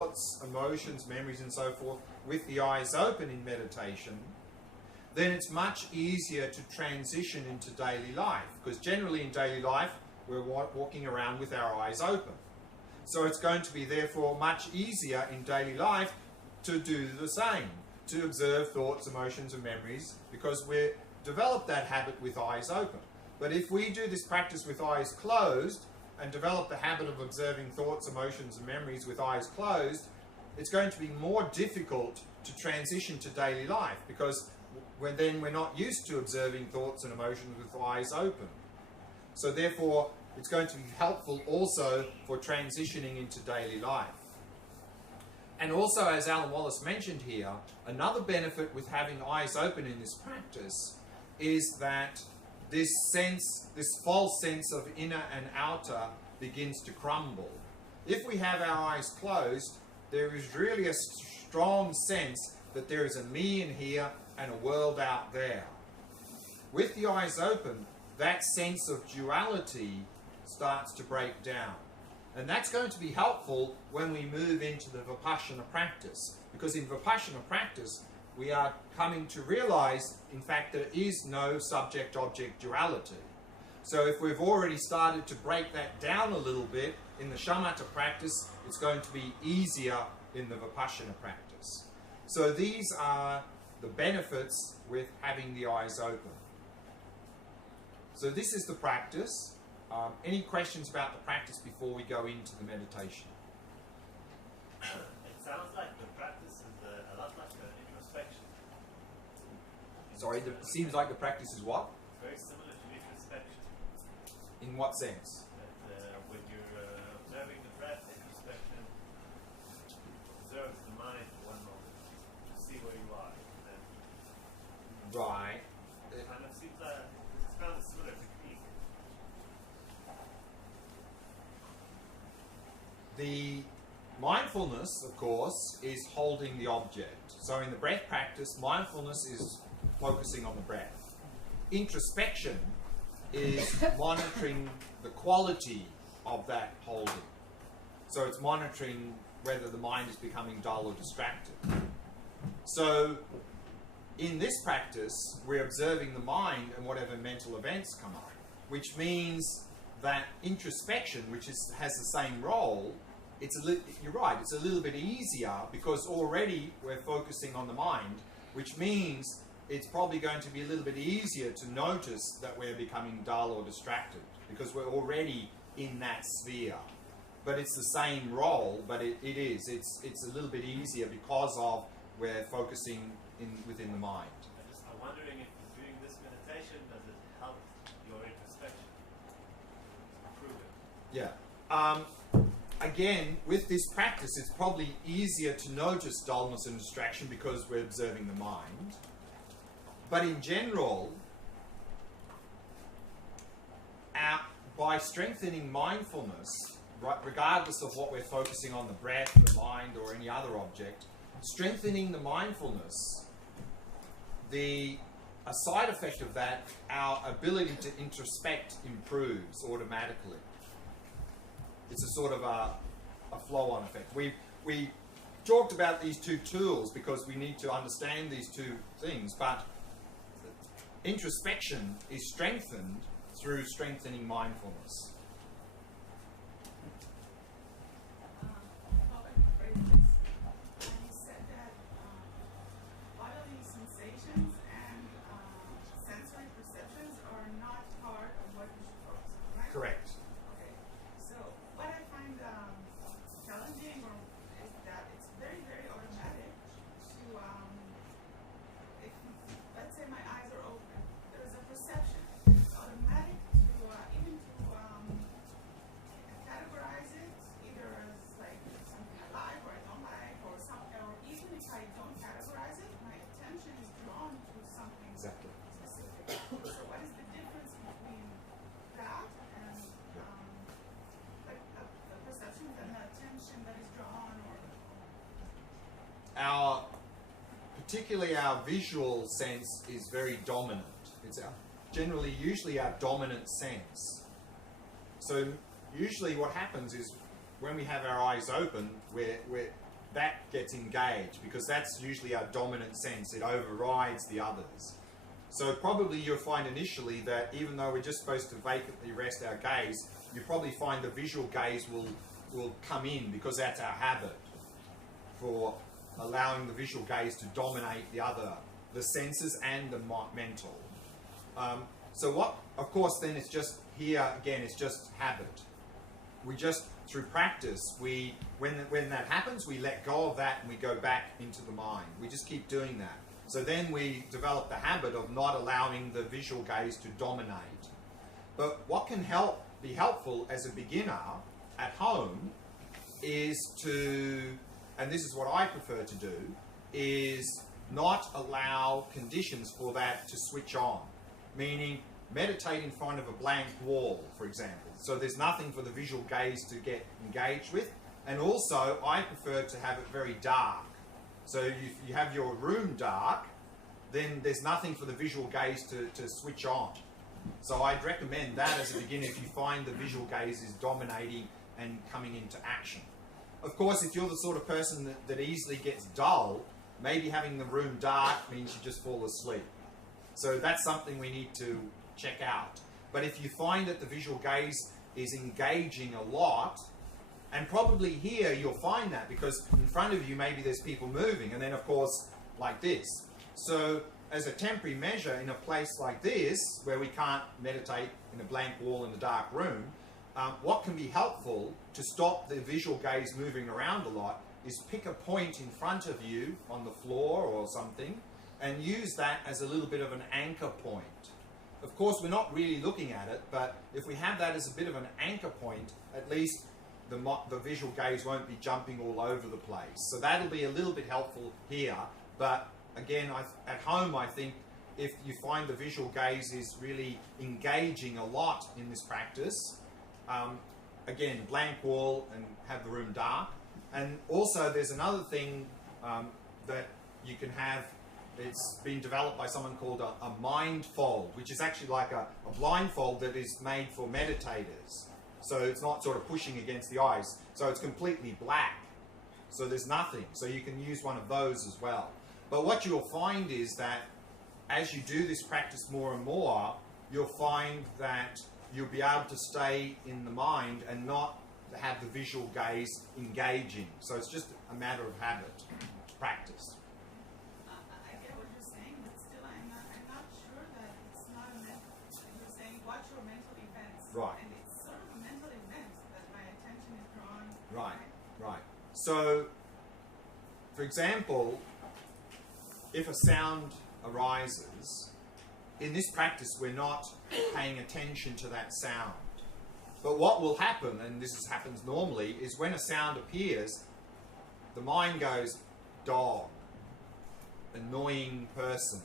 thoughts, emotions, memories and so forth with the eyes open in meditation, then it's much easier to transition into daily life, because generally in daily life we're walking around with our eyes open. So it's going to be therefore much easier in daily life to do the same, to observe thoughts, emotions and memories, because we've developed that habit with eyes open. But if we do this practice with eyes closed and develop the habit of observing thoughts, emotions and memories with eyes closed, it's going to be more difficult to transition to daily life, because then we're not used to observing thoughts and emotions with eyes open. So therefore it's going to be helpful also for transitioning into daily life. And also, as Alan Wallace mentioned here, another benefit with having eyes open in this practice is that this false sense of inner and outer begins to crumble. If we have our eyes closed, there is really a strong sense that there is a me in here and a world out there. With the eyes open, that sense of duality starts to break down. And that's going to be helpful when we move into the Vipassana practice, because in Vipassana practice we are coming to realize, in fact, there is no subject-object duality. So if we've already started to break that down a little bit in the shamatha practice, it's going to be easier in the Vipassana practice. So these are the benefits with having the eyes open. So this is the practice. Any questions about the practice before we go into the meditation? It sounds like the practice is a lot like introspection. Sorry, it seems like the practice is what? Very similar to introspection. In what sense? That when you're observing the breath, introspection observes the mind for one moment to see where you are. And then Right. it kind of seems like it's kind of a similar technique. The mindfulness, of course, is holding the object. So in the breath practice, mindfulness is focusing on the breath. Introspection is monitoring the quality of that holding. So it's monitoring whether the mind is becoming dull or distracted. So in this practice, we're observing the mind and whatever mental events come up, which means that introspection, which has the same role, you're right, it's a little bit easier because already we're focusing on the mind, which means it's probably going to be a little bit easier to notice that we're becoming dull or distracted because we're already in that sphere. But it's the same role, but it's a little bit easier because of we're focusing within the mind. I'm wondering if doing this meditation, does it help your introspection? Improve it? Yeah. Again, with this practice, it's probably easier to notice dullness and distraction because we're observing the mind. But in general, by strengthening mindfulness, regardless of what we're focusing on, the breath, the mind, or any other object, strengthening the mindfulness, a side effect of that, our ability to introspect improves automatically. It's a sort of a flow-on effect. We talked about these two tools because we need to understand these two things, but introspection is strengthened through strengthening mindfulness. Correct. Okay. So what I find challenging is that it's very, very automatic to, if, let's say my eyes are open, there is a perception. It's automatic to, even to categorize it, either as like something I like or I don't like, or even if I don't categorize it, my attention is drawn to something Exactly. specific. So what is the difference between that and like the perception and the attention that is drawn, or Particularly our visual sense is very dominant. It's usually our dominant sense. So usually what happens is when we have our eyes open, we're that gets engaged, because that's usually our dominant sense. It overrides the others. So probably you'll find initially that even though we're just supposed to vacantly rest our gaze, you probably find the visual gaze will come in, because that's our habit for allowing the visual gaze to dominate the senses and the mental. So what, of course, then it's just here again, it's just habit. We just, through practice, when that happens, we let go of that and we go back into the mind. We just keep doing that. So then we develop the habit of not allowing the visual gaze to dominate. But what can be helpful as a beginner at home is to, and this is what I prefer to do, is not allow conditions for that to switch on. Meaning, meditate in front of a blank wall, for example. So there's nothing for the visual gaze to get engaged with. And also, I prefer to have it very dark. So if you have your room dark, then there's nothing for the visual gaze to switch on. So I'd recommend that as a beginner if you find the visual gaze is dominating and coming into action. Of course, if you're the sort of person that easily gets dull, maybe having the room dark means you just fall asleep. So that's something we need to check out. But if you find that the visual gaze is engaging a lot, and probably here you'll find that because in front of you maybe there's people moving, and then of course like this. So as a temporary measure in a place like this, where we can't meditate in a blank wall in a dark room, what can be helpful to stop the visual gaze moving around a lot is pick a point in front of you on the floor or something and use that as a little bit of an anchor point. Of course, we're not really looking at it, but if we have that as a bit of an anchor point, at least the visual gaze won't be jumping all over the place. So that'll be a little bit helpful here. But again, at home, I think if you find the visual gaze is really engaging a lot in this practice, again, blank wall and have the room dark. And also there's another thing that you can have. It's been developed by someone called a mindfold, which is actually like a blindfold that is made for meditators. So it's not sort of pushing against the eyes. So it's completely black. So there's nothing. So you can use one of those as well. But what you'll find is that as you do this practice more and more, you'll find that you'll be able to stay in the mind and not have the visual gaze engaging. So it's just a matter of habit, practice. I get what you're saying, but still I'm not sure that it's not a mental. You're saying watch your mental events. Right. And it's sort of a mental event that my attention is drawn. Right. So, for example, if a sound arises, in this practice we're not paying attention to that sound. But what will happen, and this happens normally, is when a sound appears, the mind goes, dog, annoying person.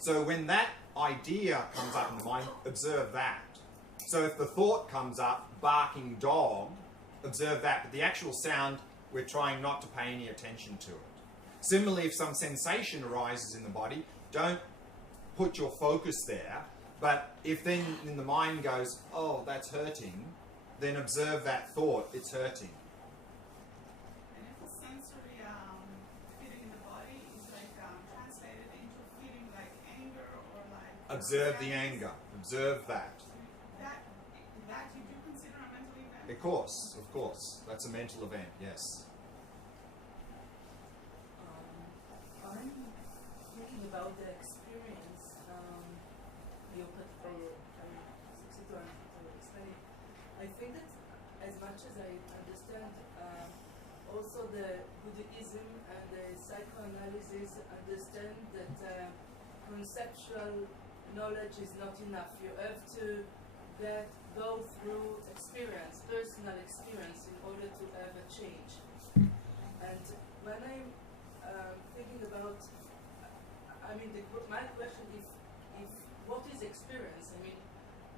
So when that idea comes up in the mind, observe that. So if the thought comes up, barking dog, observe that. But the actual sound, we're trying not to pay any attention to it. Similarly, if some sensation arises in the body, don't put your focus there. But if then in the mind goes, oh, that's hurting, then observe that thought, it's hurting. And if the sensory feeling in the body is like translated into feeling like anger or like... Observe the anger. Observe that. That you do consider a mental event? Of course. That's a mental event, yes. I'm thinking about the experience you put for study. I think that as much as I understand also the Buddhism and the psychoanalysis understand that conceptual knowledge is not enough. You have to go through experience, personal experience, in order to have a change. And when I'm thinking about, I mean, my question is, what is experience? I mean,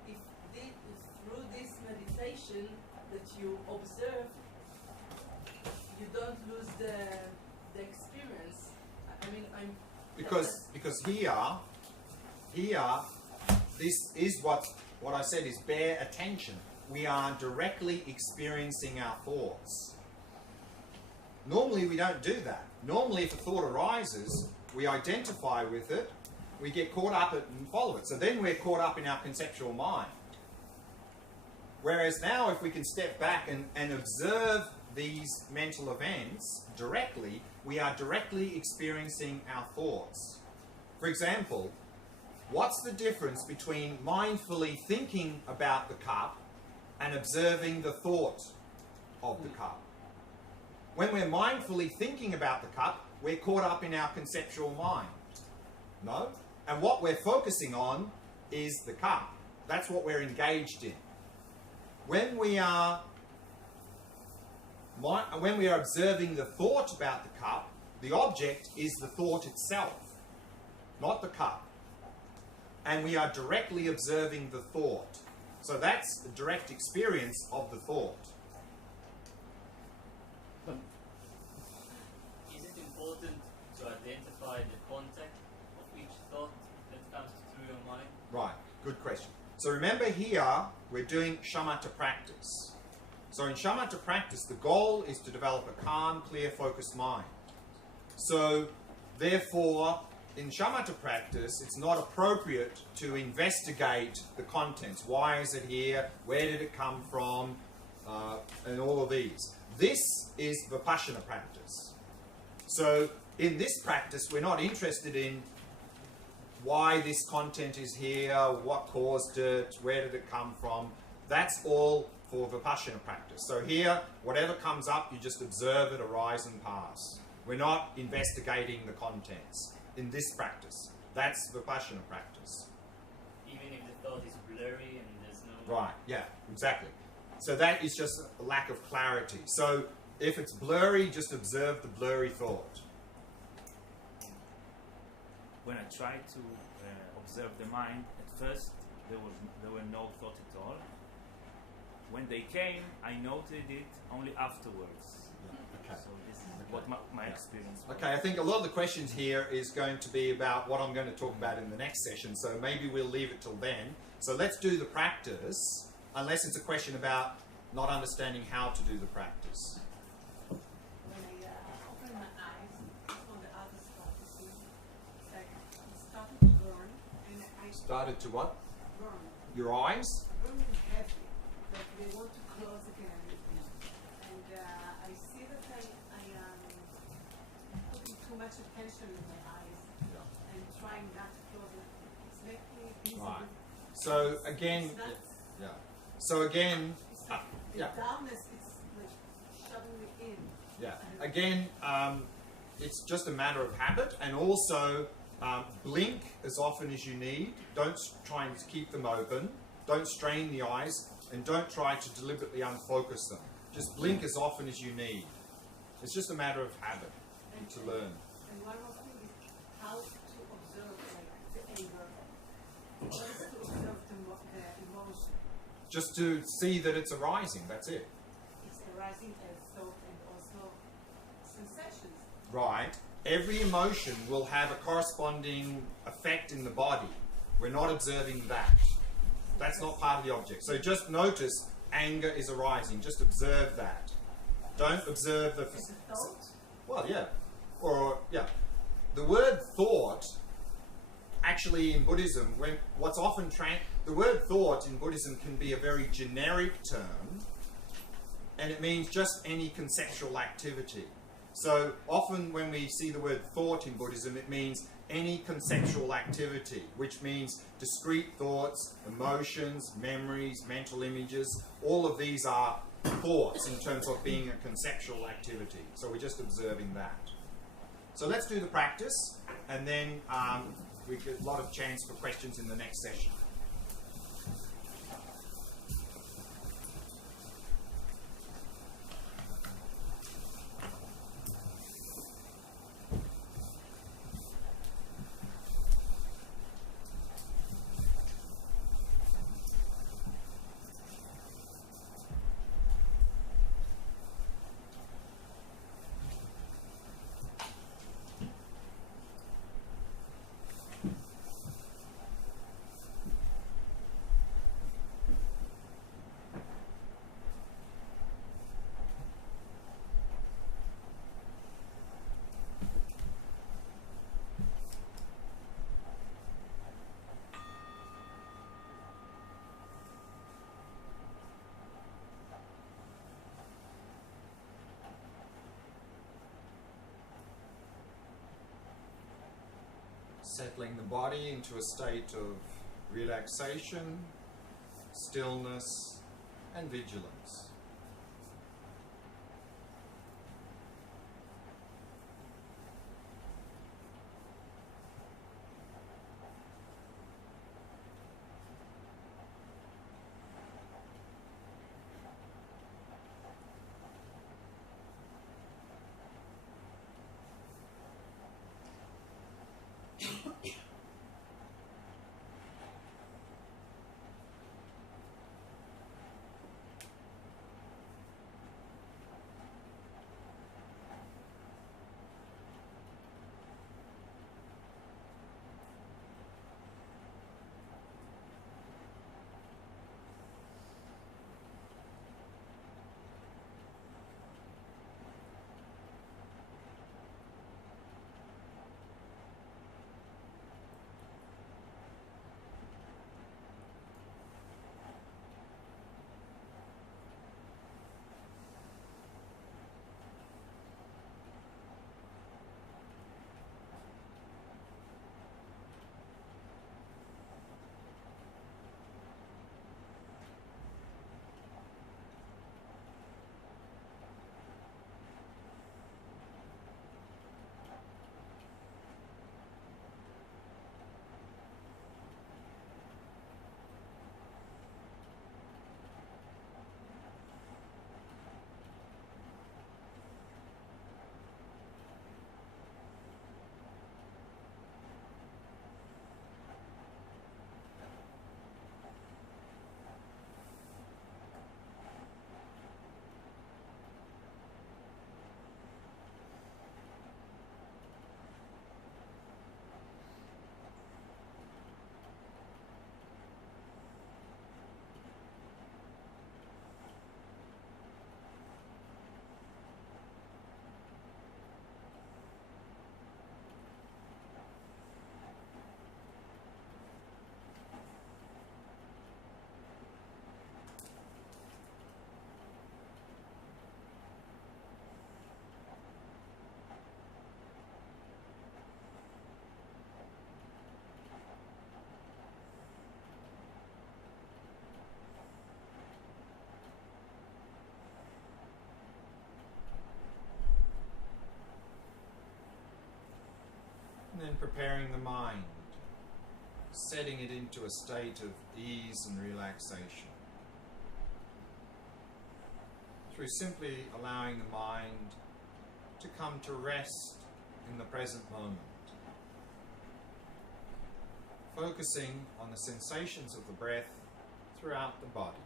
if through this meditation that you observe, you don't lose the experience. I mean, Because here, this is what I said is bare attention. We are directly experiencing our thoughts. Normally we don't do that. Normally if a thought arises, we identify with it, we get caught up in it and follow it. So then we're caught up in our conceptual mind. Whereas now if we can step back and observe these mental events directly, we are directly experiencing our thoughts. For example, what's the difference between mindfully thinking about the cup and observing the thought of the cup? When we're mindfully thinking about the cup, we're caught up in our conceptual mind. No? And what we're focusing on is the cup. That's what we're engaged in. When we are observing the thought about the cup, the object is the thought itself, not the cup. And we are directly observing the thought. So that's the direct experience of the thought. Is it important to identify the content of each thought that comes through your mind? Right, good question. So remember here, we're doing shamatha practice. So in shamatha practice, the goal is to develop a calm, clear, focused mind. So therefore, in shamatha practice, it's not appropriate to investigate the contents. Why is it here? Where did it come from? And all of these. This is vipassana practice. So in this practice, we're not interested in why this content is here, what caused it, where did it come from. That's all for vipassana practice. So here, whatever comes up, you just observe it arise and pass. We're not investigating the contents in this practice. That's vipassana practice. Even if the thought is blurry and there's no... Right, yeah, exactly. So that is just a lack of clarity. So if it's blurry, just observe the blurry thought. When I tried to observe the mind, at first there were no thought at all. When they came, I noted it only afterwards. Okay. So this is what my experience was. Okay, I think a lot of the questions here is going to be about what I'm going to talk about in the next session, so maybe we'll leave it till then. So let's do the practice, unless it's a question about not understanding how to do the practice. When I open my eyes on the other spot, you see, it's like it started to burn, and I Started to what? burn. Your eyes? Burning heavy, like they want to close again. And I see that I am putting too much attention in my eyes and trying not to close it. It's making me busy. Right. So again, It's not, yeah. So again, it's like the yeah. dullness is like shoving me in. Yeah. Again, it's just a matter of habit, and also blink as often as you need. Don't try and keep them open. Don't strain the eyes, and don't try to deliberately unfocus them. Just blink as often as you need. It's just a matter of habit and to learn. And one more thing is how to observe like the anger. What is to observe the emotion? Just to see that it's arising. That's it. It's arising as thought and also sensations. Right. Every emotion will have a corresponding effect in the body. We're not observing that. That's not part of the object. So just notice anger is arising. Just observe that. Don't observe the... Is it thought? Well, yeah. Or, yeah. The word thought, actually in Buddhism, what's often... the word thought in Buddhism can be a very generic term, and it means just any conceptual activity. So often when we see the word thought in Buddhism, it means any conceptual activity, which means discrete thoughts, emotions, memories, mental images. All of these are thoughts in terms of being a conceptual activity. So we're just observing that. So let's do the practice, and then we get a lot of chance for questions in the next session. settling the body into a state of relaxation, stillness, and vigilance. And then preparing the mind, setting it into a state of ease and relaxation through simply allowing the mind to come to rest in the present moment, focusing on the sensations of the breath throughout the body.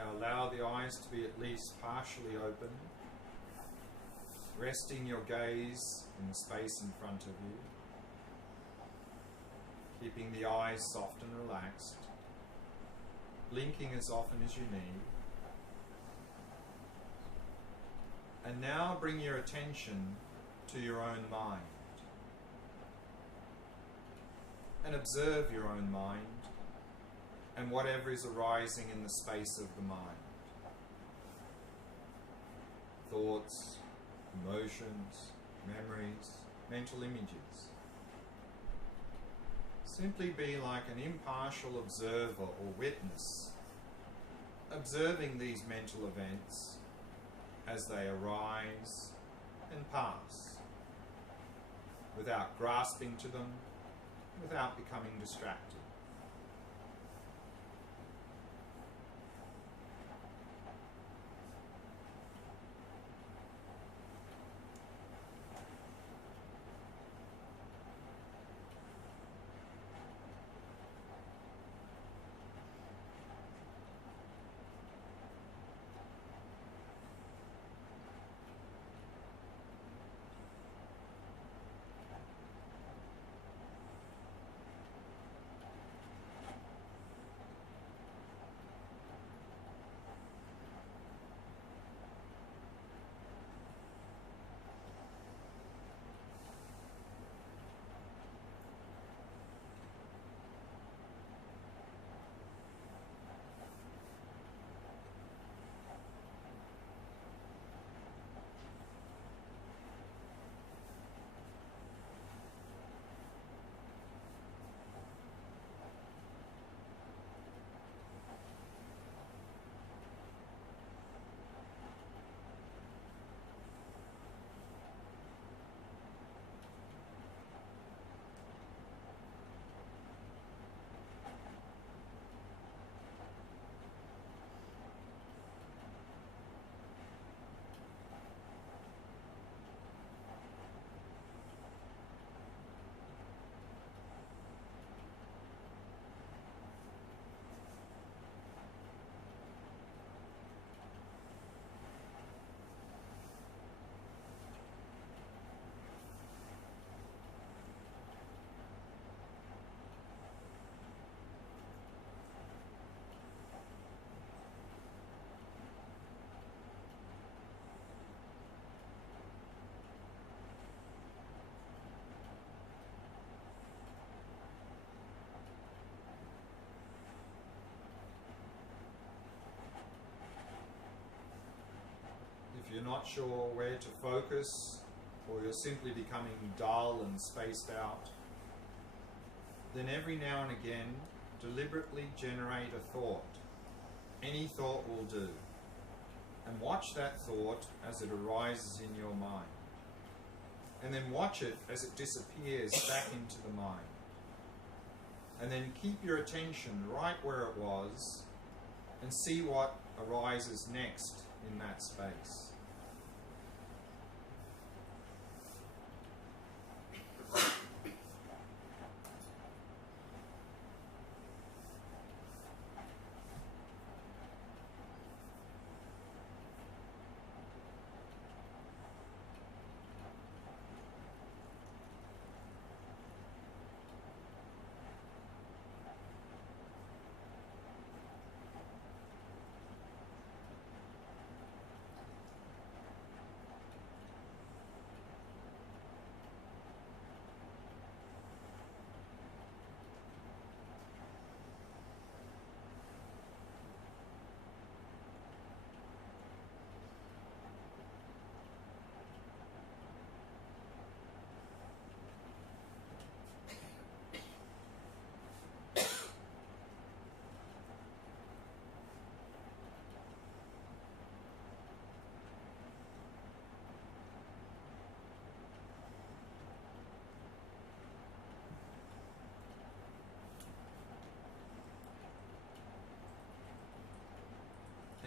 Now allow the eyes to be at least partially open, resting your gaze in the space in front of you, keeping the eyes soft and relaxed, blinking as often as you need. And now bring your attention to your own mind and observe your own mind and whatever is arising in the space of the mind. Thoughts, emotions, memories, mental images. Simply be like an impartial observer or witness, observing these mental events as they arise and pass. without grasping to them, without becoming distracted. If you're not sure where to focus, or you're simply becoming dull and spaced out, then every now and again deliberately generate a thought. Any thought will do. And watch that thought as it arises in your mind. And then watch it as it disappears back into the mind. And then keep your attention right where it was and see what arises next in that space.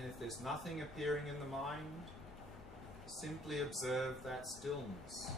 And if there's nothing appearing in the mind, simply observe that stillness.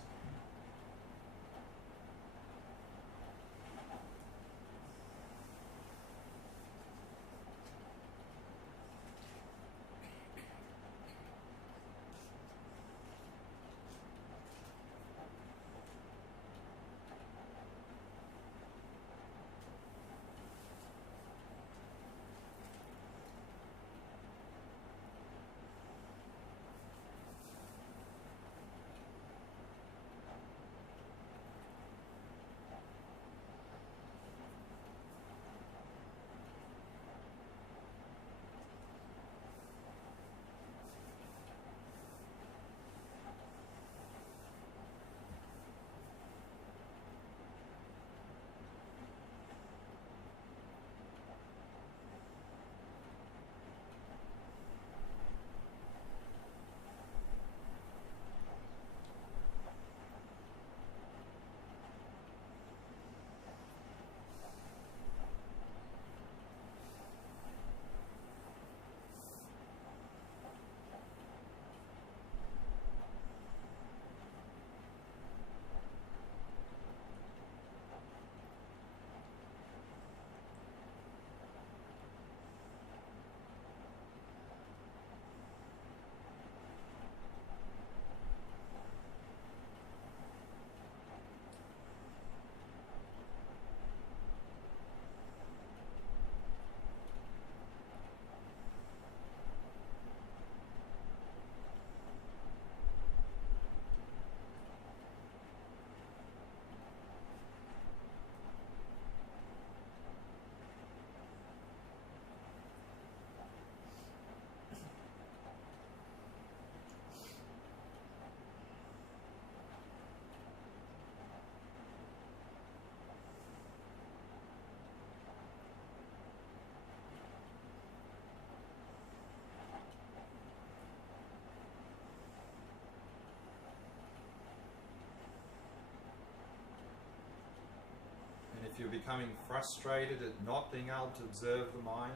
you're becoming frustrated at not being able to observe the mind,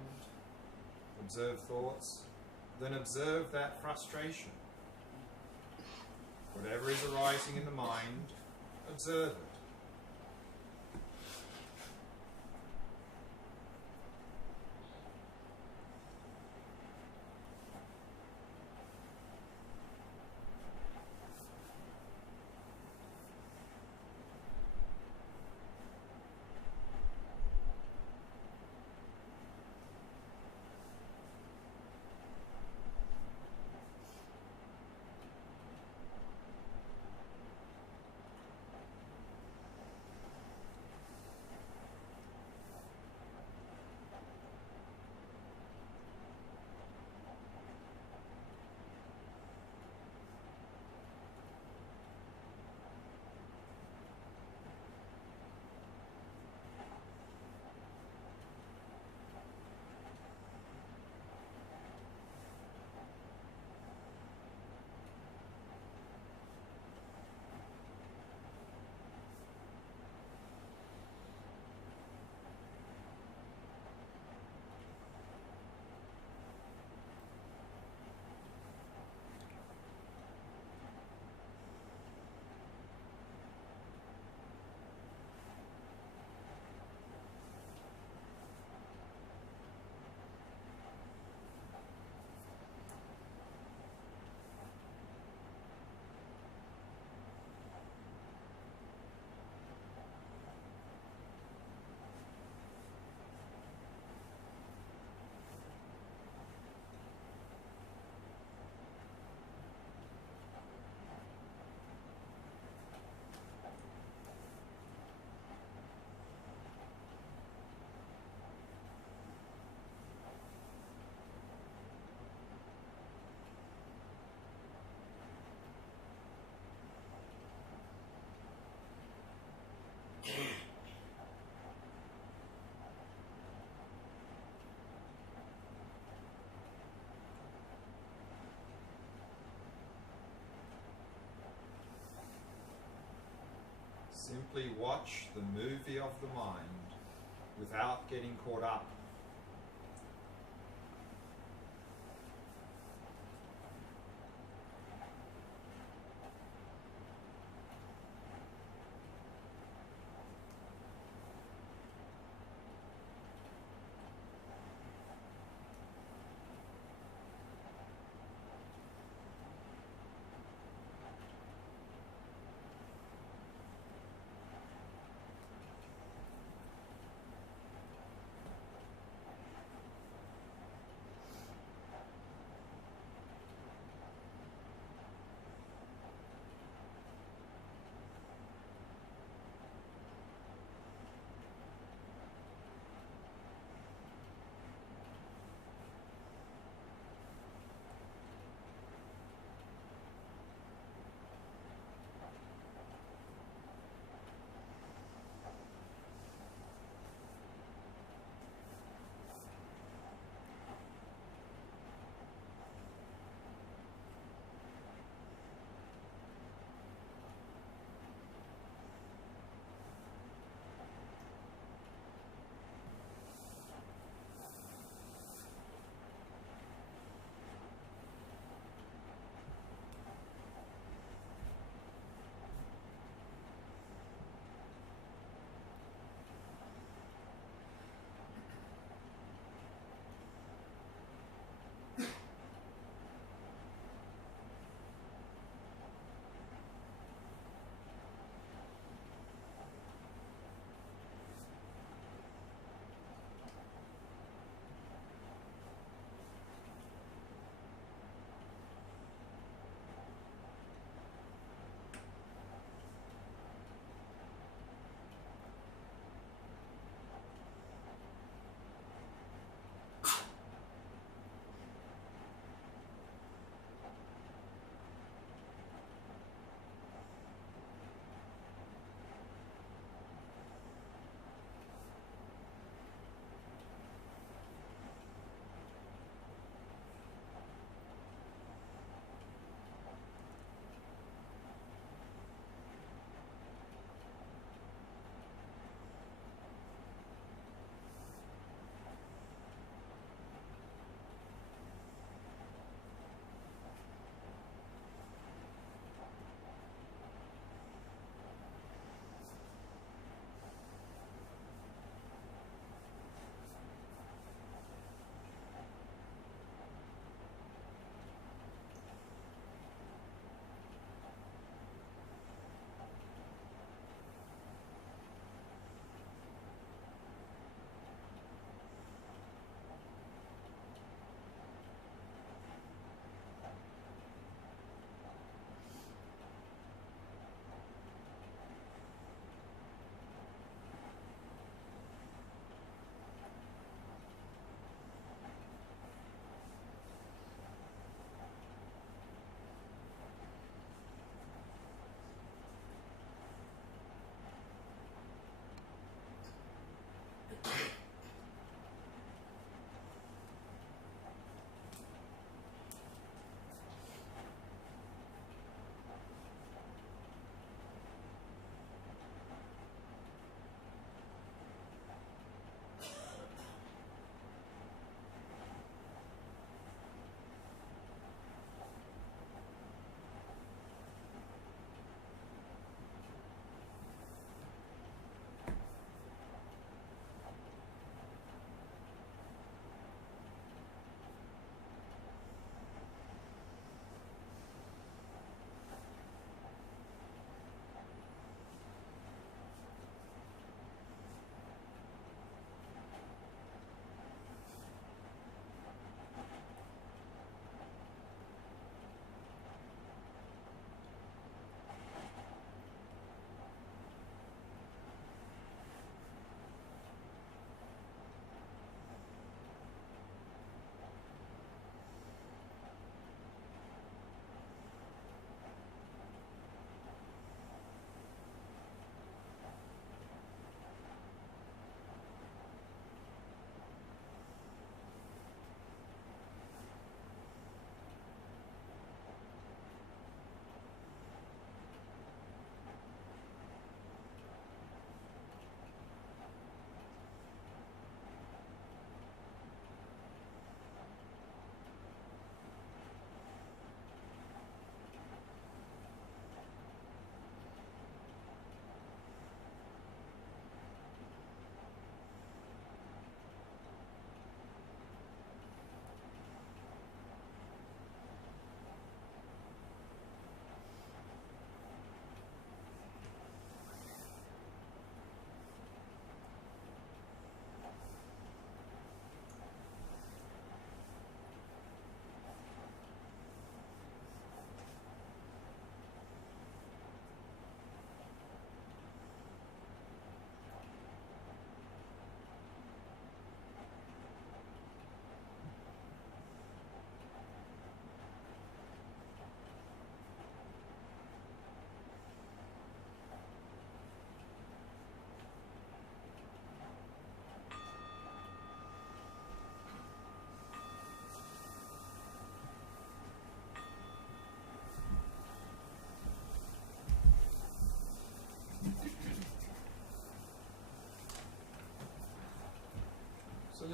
observe thoughts, then observe that frustration. Whatever is arising in the mind, observe it. Simply watch the movie of the mind without getting caught up.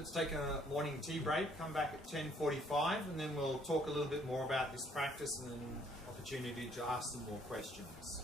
let's take a morning tea break, come back at 10:45, and then we'll talk a little bit more about this practice and then opportunity to ask some more questions.